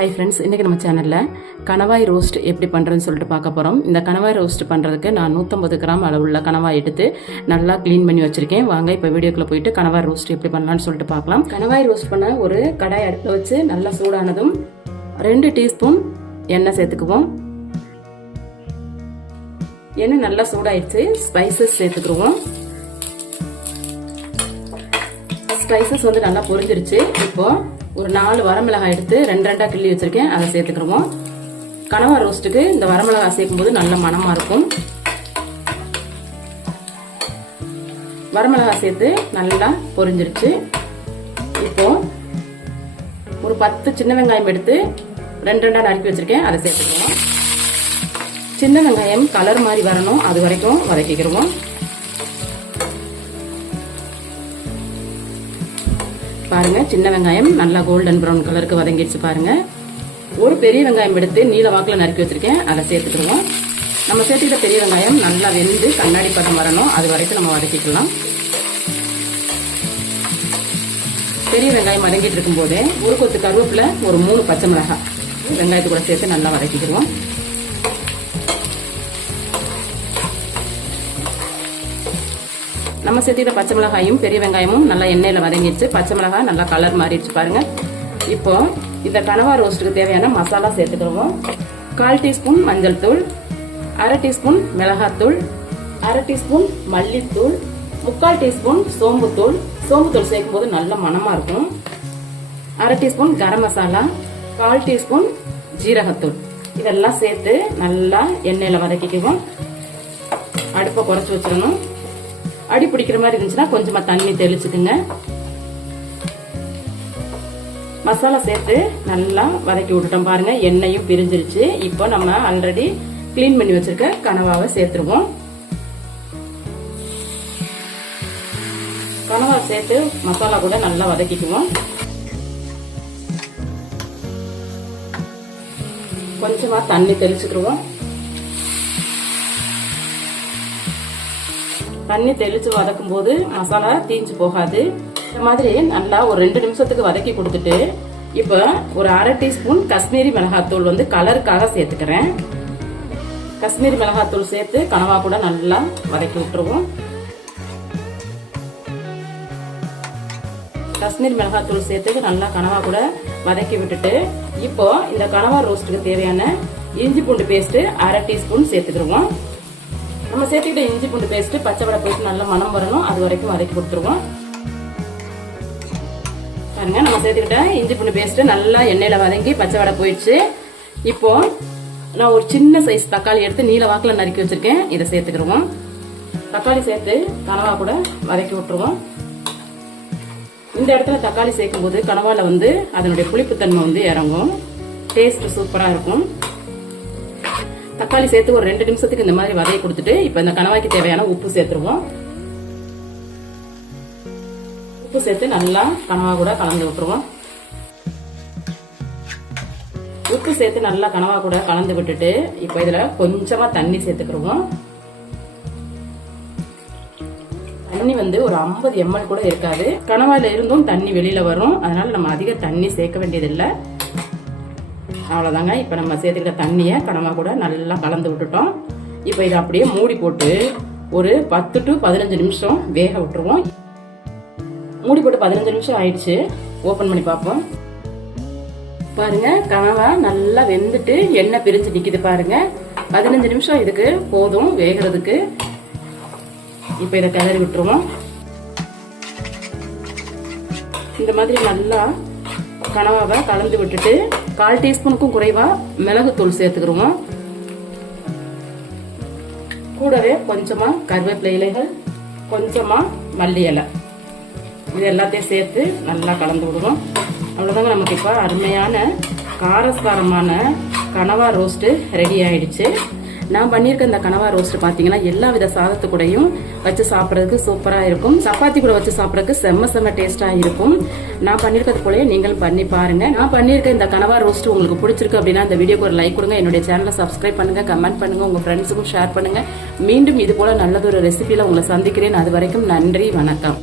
Hi friends, இன்றைக்கி நம்ம சேனலில் கணவாய் ரோஸ்ட் எப்படி பண்ணுறதுன்னு சொல்லிட்டு பார்க்க போகிறோம். இந்த கணவாய் ரோஸ்ட் பண்ணுறதுக்கு நான் 150 கிராம் அளவுள்ள கணவாய் எடுத்து நல்லா க்ளீன் பண்ணி வச்சுருக்கேன். வாங்க இப்போ வீடியோக்குள்ளே போயிட்டு கணவாய் ரோஸ்ட் எப்படி பண்ணலான்னு சொல்லிட்டு பார்க்கலாம். கணவாய் ரோஸ்ட் பண்ண ஒரு கடாய் அடுப்பில் வச்சு நல்லா சூடானதும் 2 டீஸ்பூன் எண்ணெய் சேர்த்துக்குவோம். எண்ணெய் நல்லா சூடாயிடுச்சு. ஸ்பைசஸ் சேர்த்துக்குருவோம். ஸ்பைசஸ் வந்து நல்லா பொரிஞ்சிருச்சு. இப்போ ஒரு 4 வரமிளகாய் எடுத்து 2 கிள்ளி வச்சிருக்கேன், அதை சேர்த்துக்கிறோம். கனவா ரோஸ்ட்டுக்கு இந்த வரமிளகாய் சேர்க்கும் போது நல்ல மணமா இருக்கும். வரமிளகாய் சேர்த்து நல்லா பொரிஞ்சிருச்சு. இப்போ ஒரு 10 சின்ன வெங்காயம் எடுத்து 2 நறுக்கி வச்சிருக்கேன், அதை சேர்த்துக்கிறோம். சின்ன வெங்காயம் கலர் மாதிரி வரணும், அது வரைக்கும் வதக்கிக்கிறோம். பாருங்க, சின்ன வெங்காயம் நல்லா கோல்டன் ப்ரௌன் கலருக்கு வதங்கிடுச்சு. பாருங்க, ஒரு பெரிய வெங்காயம் எடுத்து நீல வாக்கில் நறுக்கி வச்சிருக்கேன், அதை சேர்த்துக்கிடுவோம். நம்ம சேர்த்துக்கிட்ட பெரிய வெங்காயம் நல்லா வெந்து கண்ணாடி பதம் வரணும், அது வரைக்கும் நம்ம வதக்கிக்கலாம். பெரிய வெங்காயம் வதங்கிட்டு இருக்கும் போதே ஒரு கொத்து கருவேப்பிலை, ஒரு 3 பச்சை மிளகாய் வெங்காயத்து கூட சேர்த்து நல்லா வதக்கிக்கிடுவோம். நம்ம சேர்த்துக்கிட்ட பச்சை மிளகாயும் பெரிய வெங்காயமும் நல்லா எண்ணெயில வதங்கிடுச்சு. பச்சை மிளகாய் நல்லா கலர் மாறிடுச்சு. பாருங்க, இப்போ இந்த கனவா ரோஸ்ட்டுக்கு தேவையான மசாலா சேர்த்துக்கிறோம். 1/4 டீஸ்பூன் மஞ்சள் தூள், 1/2 டீஸ்பூன் மிளகாத்தூள், 1/2 டீஸ்பூன் மல்லித்தூள், 3/4 டீஸ்பூன் சோம்புத்தூள். சோம்புத்தூள் சேர்க்கும் போது நல்ல மணமா இருக்கும். 1/2 டீஸ்பூன் கரம் மசாலா, 1/4 டீஸ்பூன் ஜீரகத்தூள். இதெல்லாம் சேர்த்து நல்லா எண்ணெயில வதக்கிக்குவோம். அடுப்பை குறைச்சி வச்சிடணும். அடி பிடிக்கிற மாதிரி இருந்துச்சுன்னா கொஞ்சமா தண்ணி தெளிச்சுக்குங்க. மசாலா சேர்த்து நல்லா வதக்கி விட்டுட்டோம். பாருங்க, எண்ணெயும் பிரிஞ்சிருச்சு. இப்போ நம்ம ஆல்ரெடி கிளீன் பண்ணி வச்சிருக்க கனவாவை சேர்த்துருவோம். கனவா சேர்த்து மசாலா கூட நல்லா வதக்கிக்குவோம். கொஞ்சமா தண்ணி தெளிச்சுக்கிடுவோம். தண்ணி தெளிச்சு வதக்கும் போது மசாலா தீஞ்சு போகாது. இந்த மாதிரி நல்லா ஒரு 2 நிமிஷத்துக்கு வதக்கி கொடுத்துட்டு இப்ப ஒரு 1/2 டீஸ்பூன் காஷ்மீரி மிளகாத்தூள் வந்து கலருக்காக சேர்த்துக்கிறேன். காஷ்மீரி மிளகாத்தூள் சேர்த்து கனவா கூட நல்லா வதக்கி விட்டுருவோம். காஷ்மீரி மிளகாத்தூள் சேர்த்து நல்லா கனவா கூட வதக்கி விட்டுட்டு இப்போ இந்த கனவா ரோஸ்ட்டுக்கு தேவையான இஞ்சி பூண்டு பேஸ்ட் 1/2 டீஸ்பூன் சேர்த்துக்கிடுவோம். நம்ம சேர்த்துக்கிட்ட இஞ்சி பூண்டு பேஸ்ட் பச்சை வடை போட்டு நல்லா மனம் வரணும், அது வரைக்கும் வதக்கி கொடுத்துருவோம். பாருங்க, நம்ம சேர்த்துக்கிட்ட இஞ்சி பூண்டு பேஸ்ட் நல்லா எண்ணெயில வதங்கி பச்சை வடை போயிடுச்சு. இப்போ நான் ஒரு சின்ன சைஸ் தக்காளி எடுத்து நீல வாக்கில் நறுக்கி வச்சிருக்கேன், இதை சேர்த்துக்கிடுவோம். தக்காளி சேர்த்து கனவா கூட வதக்கி விட்டுருவோம். இந்த இடத்துல தக்காளி சேர்க்கும் போது கனவால வந்து அதனுடைய புளிப்புத்தன்மை வந்து இறங்கும், டேஸ்ட் சூப்பரா இருக்கும். தக்காளி சேர்த்து ஒரு 2 நிமிஷத்துக்கு இந்த மாதிரி வதக்கி கொடுத்துட்டு இப்ப இந்த கனவாய்க்கு தேவையான உப்பு சேர்த்துருவோம். உப்பு சேர்த்து நல்லா கனவா கூட கலந்து விட்டுருவோம். உப்பு சேர்த்து நல்லா கனவா கூட கலந்து விட்டுட்டு இப்ப இதுல கொஞ்சமா தண்ணி சேர்த்துக்கிடுவோம். தண்ணி வந்து ஒரு 50 ml கூட இருக்காது. கனவாயில இருந்தும் தண்ணி வெளியில வரும், அதனால நம்ம அதிக தண்ணி சேர்க்க வேண்டியது இல்லை. அவ்வளவுதாங்க. இப்ப நம்ம சேர்த்துக்கிட்ட தண்ணியை கனவா கூட நல்லா கலந்து விட்டுட்டோம். இப்ப இதை அப்படியே மூடி போட்டு ஒரு 10 to 15 நிமிஷம் வேக விட்டுருவோம். மூடி போட்டு 15 நிமிஷம் ஆயிடுச்சு. ஓபன் பண்ணி பார்ப்போம். பாருங்க, கனவா நல்லா வெந்துட்டு எண்ணெய் பிரிஞ்சு நிக்குது. பாருங்க, 15 நிமிஷம் இதுக்கு போதும் வேகிறதுக்கு. இப்ப இதை கிளறி விட்டுருவோம். இந்த மாதிரி நல்லா கனவாவை கலந்து விட்டுட்டு 1/4 டீஸ்பூனுக்கும் குறைவா மிளகுத்தூள் சேர்த்துக்கிறோம். கூடவே கொஞ்சமா கருவேப்பிலை இலைகள், கொஞ்சமா மல்லி இலை, இது எல்லாத்தையும் சேர்த்து நல்லா கலந்து விடுவோம். அவ்வளவுதாங்க, நமக்கு இப்ப அருமையான காரசாரமான கனவா ரோஸ்ட் ரெடி ஆயிடுச்சு. நான் பண்ணியிருக்க இந்த கனவா ரோஸ்ட் பாத்தீங்கன்னா எல்லா வித சாதத்து கூடயும் வச்சு சாப்பிட்றதுக்கு சூப்பரா இருக்கும். சப்பாத்தி கூட வச்சு சாப்பிட்றதுக்கு செம்ம டேஸ்டா இருக்கும். நான் பண்ணிருக்கிறது போலயே நீங்களும் பண்ணி பாருங்க. நான் பண்ணியிருக்க இந்த கனவா ரோஸ்ட் உங்களுக்கு பிடிச்சிருக்கு அப்படின்னா இந்த வீடியோக்கு ஒரு லைக் கொடுங்க. என்னுடைய சேனலை சப்ஸ்கிரைப் பண்ணுங்க, கமெண்ட் பண்ணுங்க, உங்க ஃப்ரெண்ட்ஸுக்கும் ஷேர் பண்ணுங்க. மீண்டும் இது போல நல்லதொரு ரெசிபியில உங்களை சந்திக்கிறேன். அது வரைக்கும் நன்றி, வணக்கம்.